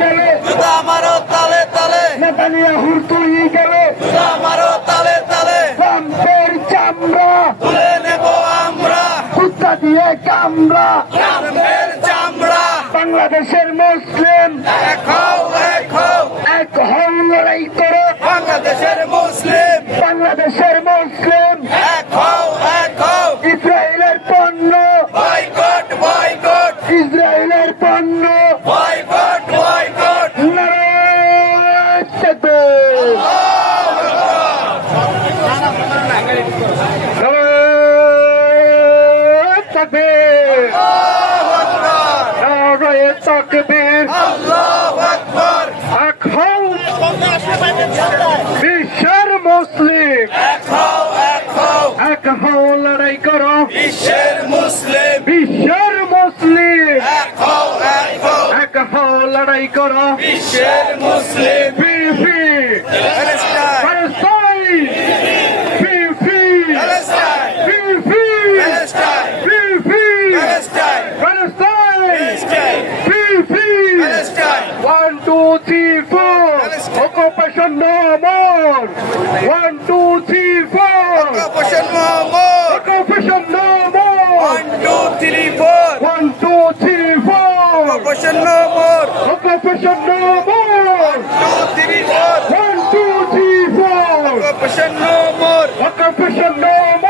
গেলে জুতা মারো তালে তালে, নেতানিয়াহুর তুই গেলে জুতা মারো তালে তালে, ট্রাম্পের চামড়া তুলে নেব আমরা কুত্তা দিয়ে কামড়া। ট্রাম্পের চামড়া। বাংলাদেশের মুসলিম এক হও এক হও, এক হও, লড়াই করো। বাংলাদেশের মুসলিম বাংলাদেশের মুসলিম এক হও এক হও, ইসরায়েলের পণ্য বয়কট বয়কট ইসরায়েলের পণ্য বয়কট বয়কট। নারায়ণ তাকবীর। নারায়ণ তাকবীর। নারায়ণ তাকবীর। আল্লাহু আকবার। এক হও বিশ্বের মুসলিম, এক হও এক হও, এক হও, লড়াই করো। বিশ্বের মুসলিম বিশ্বের মুসলিম এক হও এক হও, এক হও, লড়াই করো। বিশ্বের মুসলিম। ফি প্যালেস্টাইন প্যালেস্টাইন, ফি প্যালেস্টাইন ফি প্যালেস্টাইন প্যালেস্টাইন, প্যালেস্টাইন ফি Palestine. 1 2 3 4 occupation no more. 1 2 3 4 operation Mohammad. occupation no more. 1 2 3 4, 1 2 3 4 operation Mohammad. occupation no more. 2 3 4, 1 2 3 4 operation Mohammad. occupation no more.